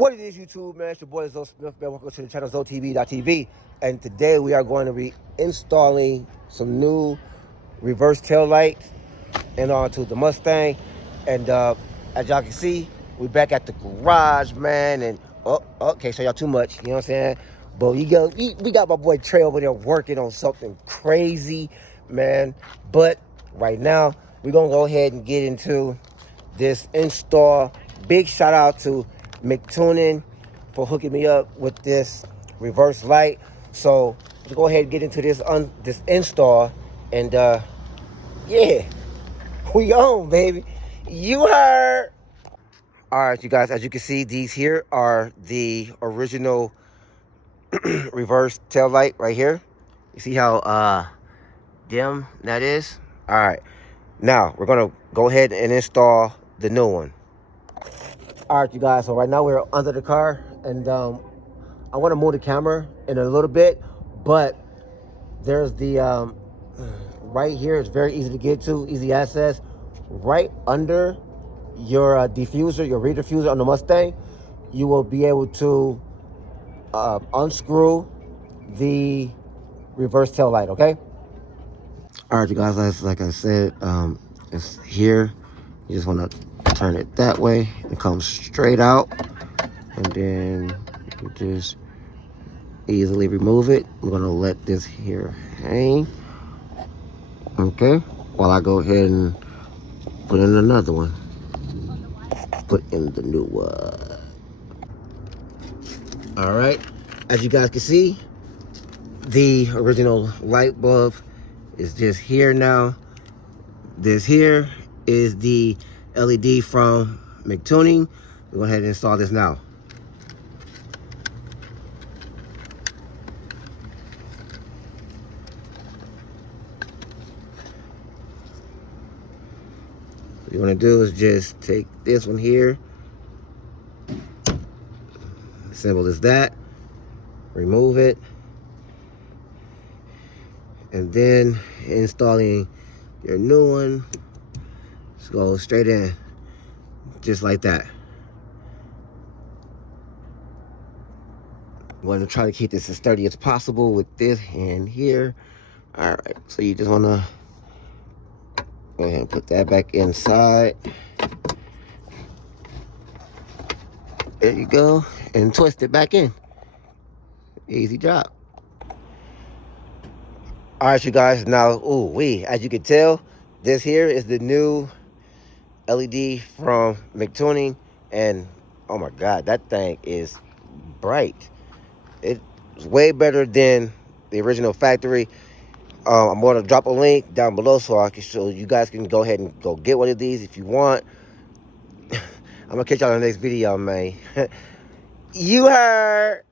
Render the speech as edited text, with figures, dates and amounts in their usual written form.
What it is, YouTube, man? It's your boy Zoe Smith, man. Welcome to the channel ZoTV.tv. And today we are going to be installing some new reverse tail lights and onto the Mustang. And as y'all can see, we're back at the garage, man. And can't show y'all too much, you know what I'm saying? But we got my boy Trey over there working on something crazy, man. But right now, we're gonna go ahead and get into this install. Big shout out to Mictuning for hooking me up with this reverse light. So let's go ahead and get into this install. And yeah, we on, baby. You heard. All right, you guys, as you can see, these here are the original reverse tail light right here. You see how dim that is? All right, now we're gonna go ahead and install the new one. All right, you guys, so right now we're under the car, and I want to move the camera in a little bit, but there's the right here. It's very easy to get to, easy access. Right under your diffuser, your rear diffuser on the Mustang, you will be able to unscrew the reverse tail light. Okay. All right, you guys, like I said, it's here. You just want to turn it that way. It comes straight out, and then you just easily remove it. I'm gonna let this here hang. Okay, while I go ahead and put in another one. Put in the new one. All right, as you guys can see, the original light bulb is just here now. This here is the LED from Mictuning. We'll go ahead and install this now. What you want to do is just take this one here, simple as that, remove it, and then installing your new one, just go straight in, just like that. I'm going to try to keep this as sturdy as possible with this hand here. All right, so you just want to go ahead and put that back inside. There you go, and twist it back in. Easy job. All right, you guys, now, as you can tell, this here is the new LED from Mictuning, and oh my God, that thing is bright. It's way better than the original factory. I'm going to drop a link down below so you guys can go ahead and go get one of these if you want. I'm going to catch y'all in the next video, man. You heard.